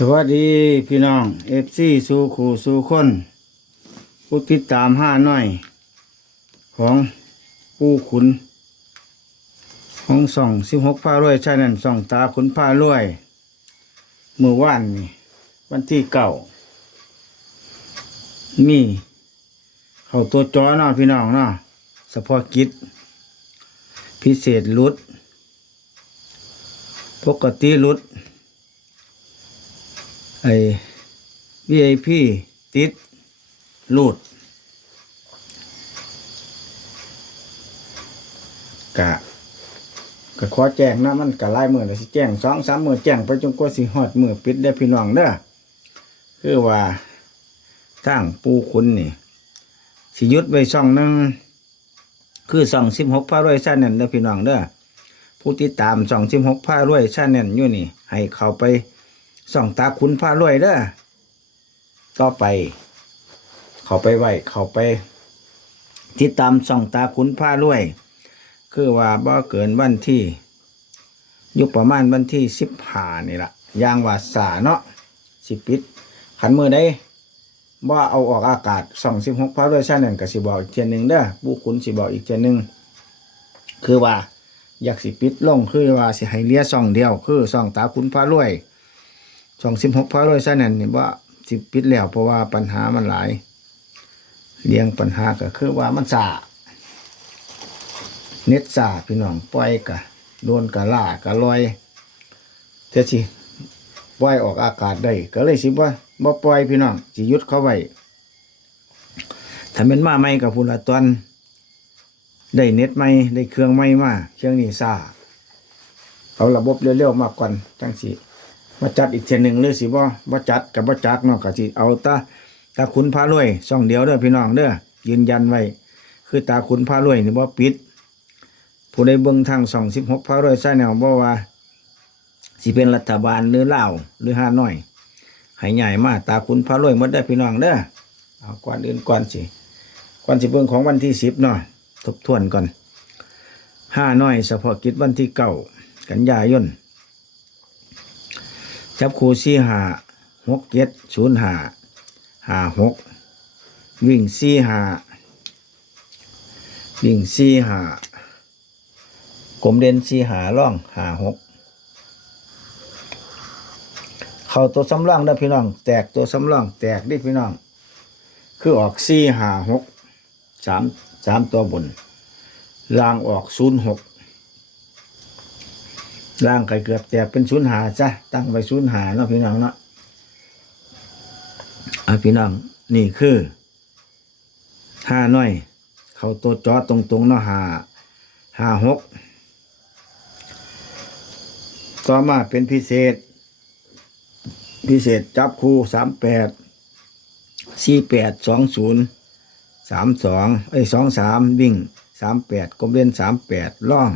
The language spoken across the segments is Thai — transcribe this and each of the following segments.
สวัสดีพี่น้องเอฟซีสู่ขู่สู่คนผู้ติดตามห้าน้อย ของปูขุน ของส่องสิบหกผ้ารวยใช่นั่นส่องตาขุนผ้ารวยเมื่อวานนี่วันที่เก่า มีเขาตัวจอเนาะพี่น้องเนาะเฉพาะกิจ พิเศษรุด ปกติรุด ไอ้ VIP ติดรูดกะก็ขอแจ้งนะมันกะไลายมือแล้วสิแจ้งสองสามมือแจ้งไปจนกว่าสิฮอดมือปิดได้พี่น้องเด้อคือว่าทางปูคุณนี่สิยุดไว้ช่องหนึงคือช่องสิบหกพารวยชาแนลเด้อพี่น้องเด้อผู้ติดตามช่องสิบหกพารวยชาแนลอยู่นี่ ให้เข้าไป ส่องตาคุณพารวยเด้อต่อไป เขาไปไหวเขาไปติดตามส่องตาคุณพารวย คือว่าบ่เกินวันที่ยุประมาณวันที่สิบห้านี่ละยางว่าสาเนาะสิปิดขันมือได้บ่เอาออกอากาศส่องสิบหกพารวยชาแนลก็สิบอกอีกเทียนหนึ่งเด้อผู้คุณสิบอกอีกเทียนหนึ่งคือว่าอยากสิปิดลงคือว่าสิให้เลียส่องเดียว คือส่องตาคุณพารวย สองสิบหกพาร้อยซะนั่นนี่ว่าสิปิดแล้วเพราะว่าปัญหามันหลายเลี้ยงปัญหาก็คือว่ามันสาเน็ตสาพี่น้องปล่อยกะโดนกะล่ากะลอยเท่าสิปล่อยออกอากาศได้ก็เลยสิว่าบ่ปล่อยพี่น้องสิยุดเขาไว้ถ้าเป็นมาใหม่กับพุ่นละตอนได้เน็ตใหม่ได้เครื่องใหม่มาเครื่องนี้ซาเอาระบบเร็วๆมากก่อนจังสิ มาจัดอีกเทียนหนึ่งหรือสิบ่บ่จัดกับบ่จัดเนาะก็สิเอาตาตาขุนพารวยช่องเดียวเด้อพี่น้องเด้อยืนยันไว้คือตาขุนพารวยนี่บ่ปิด ผู้ใดเบิ่งทางช่อง16พารวยใช่แนวบ่ว่าสิเป็นรัฐบาลหรือเล่าหรือฮานอยให้ใหญ่มากตาขุนพารวยมดได้พี่น้องเด้อเอาก่อนอื่นก่อนสิก่อนสิเบิ่งของวันที่10เนาะทบทวนก่อนห้าน้อยเฉพาะกิจวันที่เก้ากันยายน จับคู่สี่หาหกเจ็ดศูนย์หาหาหกวิ่งสี่หาวิ่งสี่หากลมเด่นสี่หาล่องหาหกเข้าตัวสำรองได้พี่น้อง แตกตัวสำรอง แตกได้พี่น้อง คือออกสี่หาหกสามสามตัวบนล่างออกศูนย์หก ร่างไก่เกือบแตกเป็นศูนย์หาจ้ะตั้งไว้ศูนย์หาเนาะพี่น้องเนาะอะพี่น้องนี่คือห้าน้อย เขาตัวจอตรงตรงๆเนาะหาห้าหกต่อมาเป็นพิเศษ พิเศษจับคู่สามแปดสี่แปดสองศูนย์สามสองเอ้สองสามวิ่งสามแปดกลมเล่นสามแปดล่อง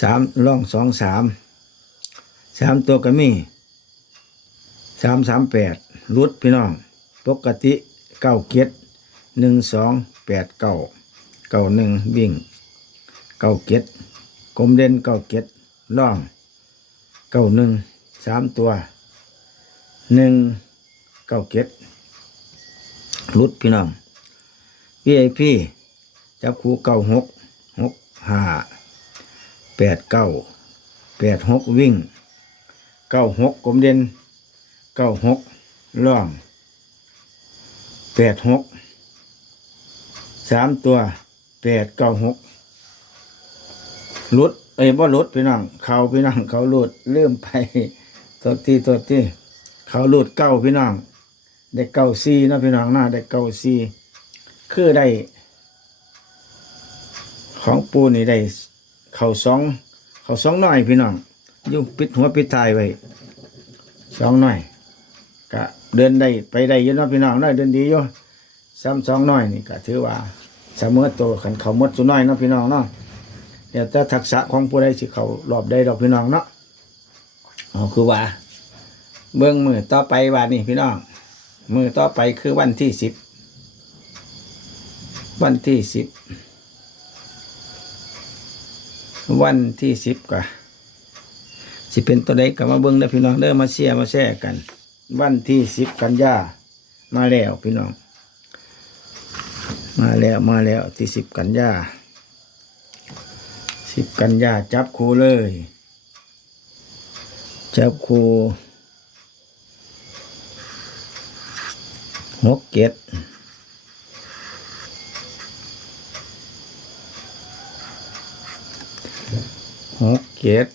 สามล่องสองสามสามตัวก็มีสามสามแปดรุดพี่น้อง ปกติเก้าเกียรหนึ่งสองแปดเก้าเก้าหนึ่งวิ่งเก้าเกียรกลมเด่นเก้าเกียรล่องเก้าหนึ่งสามตัวหนึ่งเก้าเกียรรุดพี่น้อง VIP จับคู่เก้าหกหกห้า แปดเก้าแปดหกวิ่งเก้าหกกลมเด่นเก้าหกล่องแปดหกสามตัวแปดเก้าหกลดเอ้ยบ่ลดพี่น้องเขาพี่น้องเขาลดเริ่มไปตัวที่ตัวที่เขาลดเก้าพี่น้องได้เก้าซีนาะพี่น้องหนะได้เก้าซีคือได้ของปูนี่ได้ เขาสองเขาสองหน่อยพี่น้องอยู่ปิดหัวปิดท้ายไว้สองหน่อยก็เดินได้ไปได้อยืนเนาะพี่น้องได้เดินดีอยู่ซ้ำสองหน่อยนี่ก็ถือว่าเสมอตัวขันเขาหมดสุน้อยเนาะพี่น้องเนาะเดี๋ยวแต่ทักษะของผู้ใดสิเขารอบได้ดอกพี่น้องเนาะเอาคือว่า เบื้องมือต่อไปว่านี่พี่น้องมือต่อไปคือวันที่สิบวันที่สิบ วันที่สิบก็สิเป็นตัวใดก็มาเบิ่งได้พี่น้องเด้อมาเชียร์มาแชร์กัน วันที่สิบกันยามาแล้วพี่น้อง มาแล้วมาแล้วที่สิบกันยาสิบกันยาจับคู่เลย จับคู่หกเจ็ด เจ็ด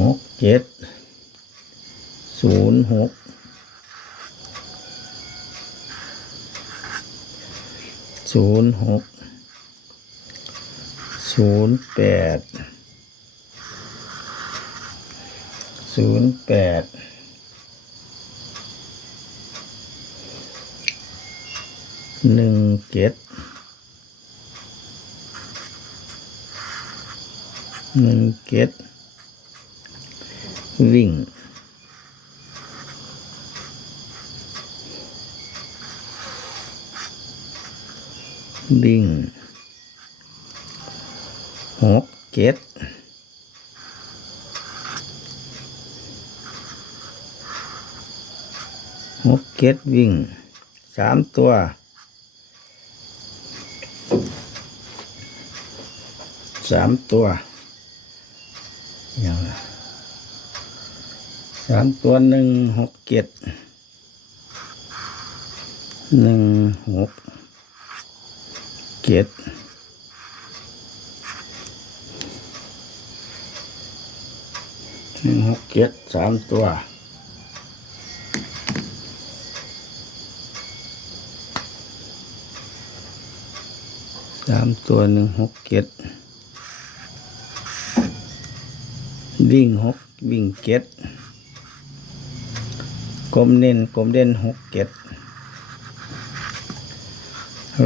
หกเจ็ดศูนย์หกศูนย์หกศูนย์แปดศูนย์แปดหนึ่งเจ็ด หนึ่งเจ็ดวิ่งวิ่งหกเจ็ดหกเจ็ดวิ่งสามตัวสามตัว อย่างสามตัวหนึ่งหกเจ็ดหนึ่งหกเจ็ดหนึ่งหกเจ็ดสามตัวสามตัวหนึ่งหกเจ็ด วิ่งหกวิ่งเก็ดกลมเน้นกลมเด่นหกเก็ด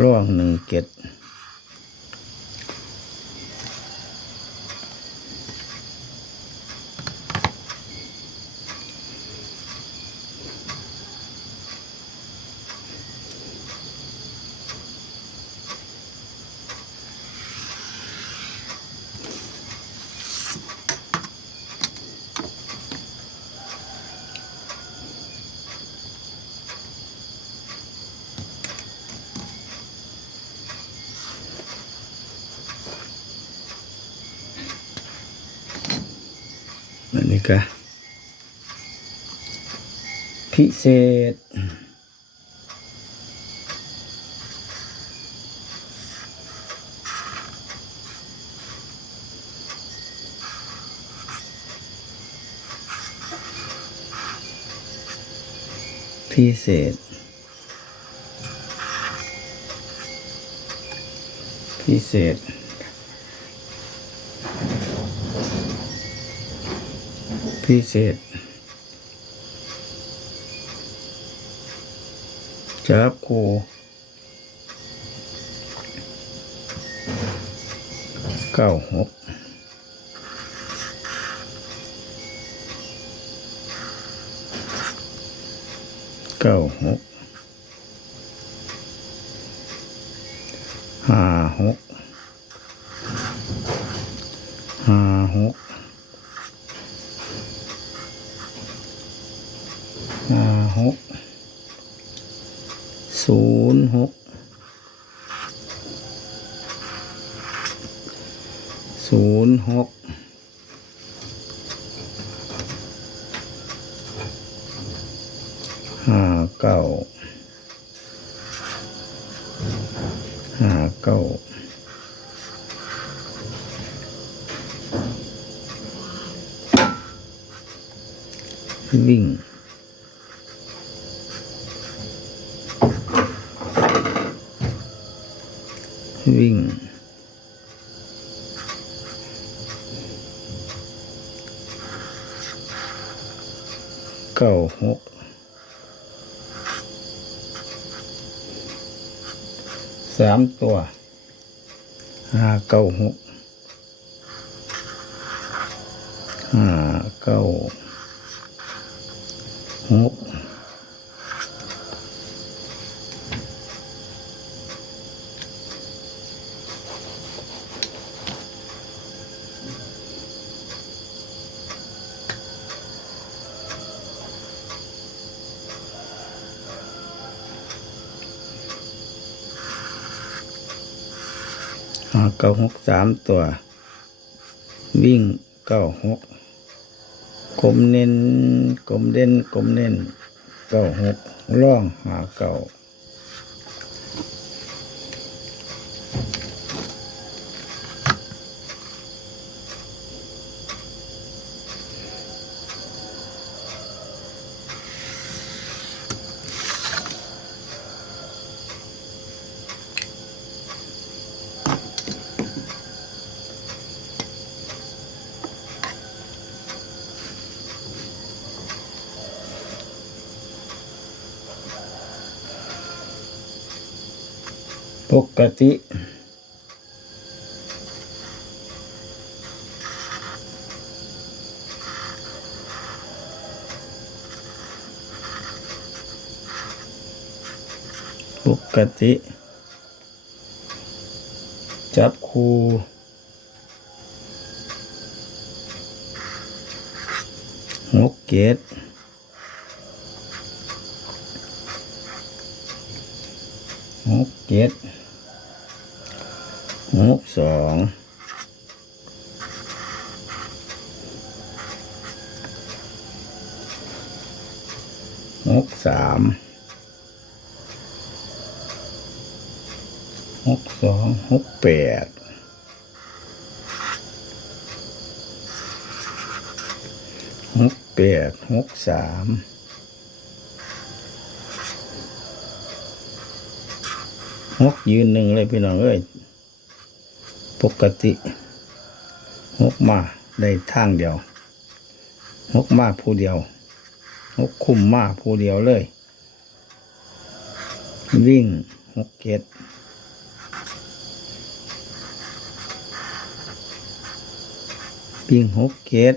ร่องหนึ่งเก็ด ก็พิเศษ พิเศษ พิเศษ พิเศษ จับกูเก้าหกเก้าหกห้าหกห้าหก ห้าหกศูนย์หกศูนย์หกห้าเก้าห้า เก้าวิ่งวิ่ง เก้าหก สามตัวห้าเก้าหกห้าเก้าาหกสามตัว วิ่งเก้าหกกลมเน้นกลมเด่นกลมเน้นเก้าหกล่องหาเก้า ป กติปกติ จับคูหกเกตหกเจ็ดหกสอง หกสามหกสองหกแปดหกแปดหกสามหกยืนหนึ่งเลยพี่น้องเอ้ยปกติหกมาได้ทางเดียวหกมาผู้เดียว หกคุมมาผู้เดียวเลย วิ่งหกเกตวิ่งหกเกต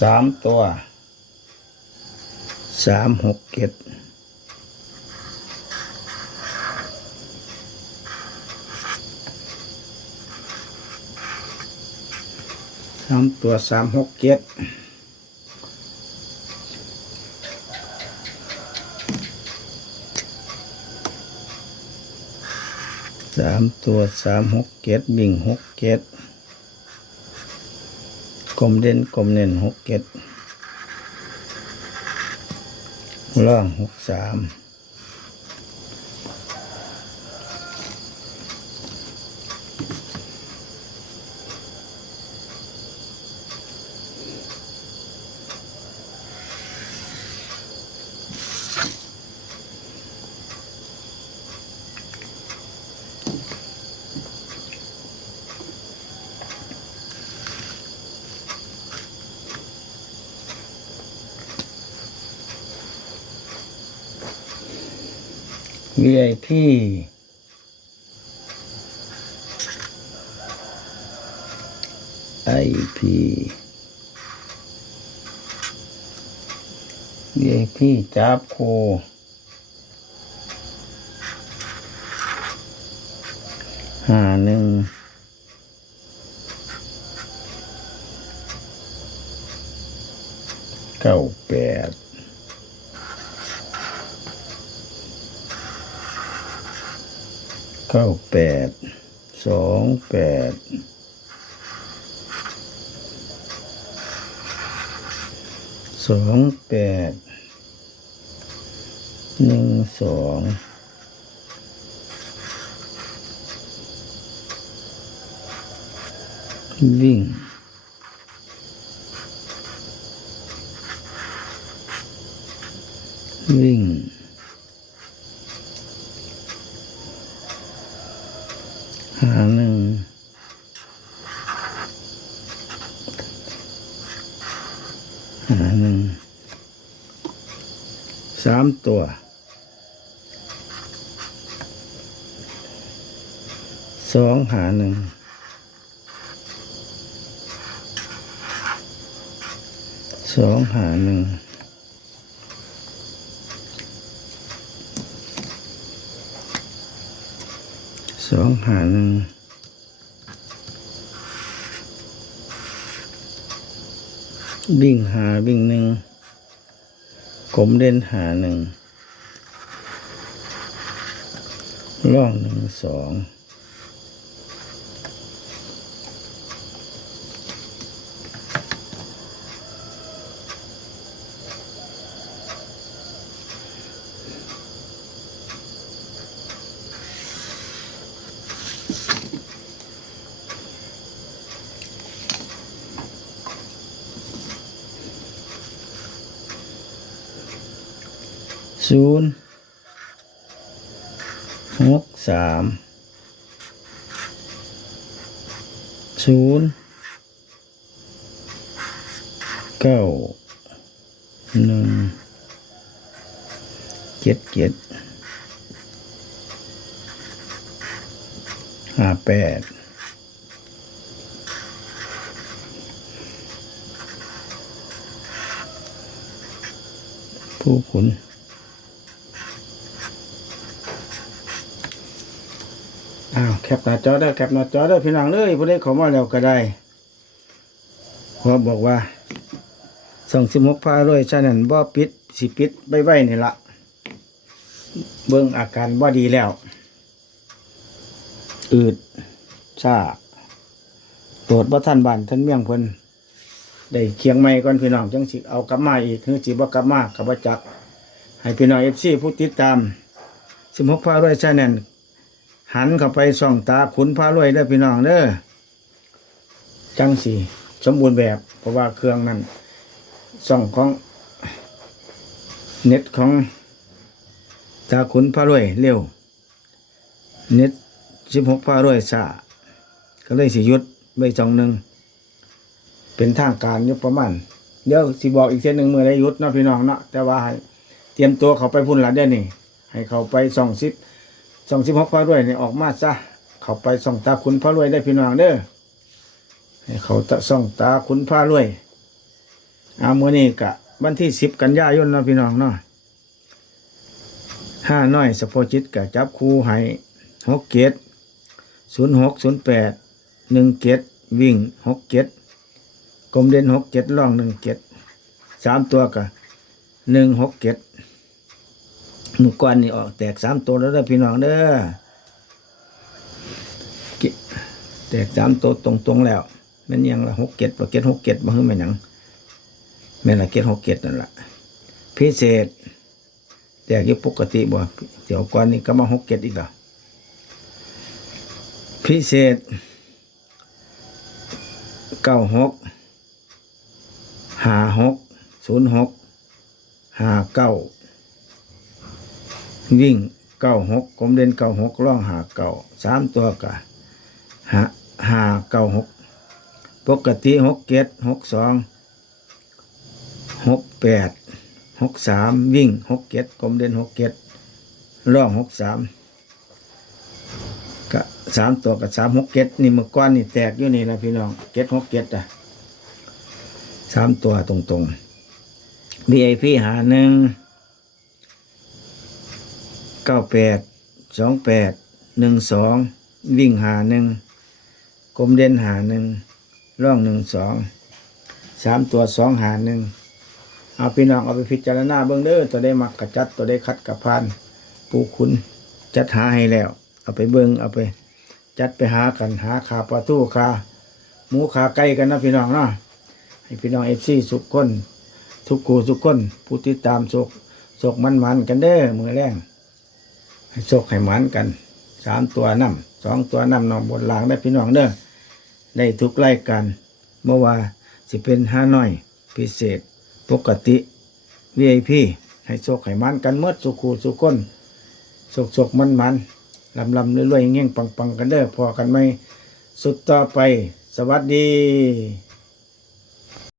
สามตัวสามหกเกตสามตัวสามหกเจ็ด สามตัวสามหกเก็ดบิ่งหกเก็ดกลมเด่นกลมเน่นหกเก็ดล่างหกสาม VIP IP VIP จับโคห้าหนึ่งเก้าแปด เก้าแปดสองแปดสองแปดหนึ่งสองวิ่งวิ่ง หาหนึ่ง หาหนึ่ง สามตัว สองหาหนึ่ง สองหาหนึ่ง สองหาหนึ่งวิ่งหาวิ่งหนึ่งกลมเด่นหาหนึ่งล่องหนึ่งสอง ศูนย์หกสามศูนย์เก้าหนึ่งเจ็ดเจ็ดห้าแปดผู้ขุน อ้าว แคปหน้าจอได้แคปหน้าจอได้พี่น้องเลยผู้ใดเขอมาแล้วก็ได้พอบอกว่าส่องสิบหกพารวยฉะนั้นบ่ปิดสิปิดใบใบนี่ละเบิ่งอาการบ่ดีแล้ว อืดชาโตรวจบ่ทันบ้านท่านเมียงเพิ่นได้เคียงไม่ก่อนพี่น้องจังสิเอากลับมาอีกคือสิบ่กลับมากับบ่จักให้พี่น้อง FC ผู้ติดตามสิบหกพารวยฉะนั้น หันเข้าไปส่องตาขุนพารวยเด้อพี่น้องเด้อจังสีสมบูรณ์แบบเพราะว่าเครื่องนั้นส่องของเน็ตของตาขุนพารวยเร็ว เน็ตสิบหกพารวยซาก็เลยสิยุดไปสองหนึ่งเป็นทางการยู่ประมาณเดี๋ยวสิบอกอีกเส้นหนึ่งเมื่อได้ยุดเนาะพี่น้องเนาะแต่ว่าให้เตรียมตัวเขาไปพุ่นละเด้นี่ให้เขาไปส่องซิป ส่องสิบหกพระรวยนี่ออกมาซะเขาไปส่องตาขุนพระรวยได้พี่น้องเด้อให้เขาตะส่องตาขุนพระรวยอาเมื่อนี้กะวันที่สิบกันยายนเนาะพี่น้องเนาะห้าน้อยสะโพจิตกะจับคูให้หกเกตศูนย์หกศูนย์แปดหนึ่งเกตวิ่งหกเกตกลมเด่นหกเกตล่องหนึ่งเกตสามตัวกะหนึ่งหกเกต หมู่ก้อนนี่ออกแตกสามตัวแล้วเด้อพี่น้องเด้อแตกสามตัวตรงๆแล้วม่นยังละหกเก็ดบ่เก็ดหกเก็ดบ่คือแม่นหยังแม่ละเก็ดหกเก็ดนั่นแหละพิเศษ แตกยู่ปกติบ่เดี๋ยวก้อนนี้ก็มาหกเก็ดอีกแล้วพิเศษเก้าหกห้าหกศูนย์หกห้าเก้า วิ่งเก้าหกกลมเด่นเก้าหกล่องหาเก้าสามตัวกะหาหาเก้าหกปกติหกเจ็ดหกสองหกแปดหกสามวิ่งหกเจ็ดกลมเด่นหกเจ็ดล่องหกสามกะสามตัวกับสามหกเจ็ดนี่เมื่อก้อนนี่แตกอยู่นี่นะพี่น้องเจ็ดหกเจ็ดอะสามตัวตรงๆ VIP หาหนึ่ง ก้าแปดสองแปดหนึ่งสองวิ่งหาหนึ่งกลมเด่นหาหนึ่งร่องหนึ่งสองสามตัวสองหาหนึ่งเอาพี่น้องเอาไปพิจารณาเบื้องเด้อตัวได้มักกระจัดตัวได้คัดกระพานปูขุนจัดหาให้แล้ว เอาไปเบิ้งเอาไป จัดไปหากันหาขาปลาทูขาหมูขาไก่กันนะพี่น้องเนาะให้พี่น้องเอฟซีสุขคนทุกกูทุกคนผู้ติดตามโศกโศกมันมันกันเด้อมือแรง ให้โชคให้หมานกันสามตัวนำสองตัวนำนองบนหลางได้พี่น้องเด้อได้ทุกรายการเมื่อว่าสิเป็นห้าน้อย พิเศษ ปกติ VIP ให้โชคให้หมานกันเมื่อสุขูสุขคนโชคโชคมันมันลำลำเรื่อยๆเงี้ยงปังปังๆกันเด้อพอกันไหมสุดต่อไป สวัสดี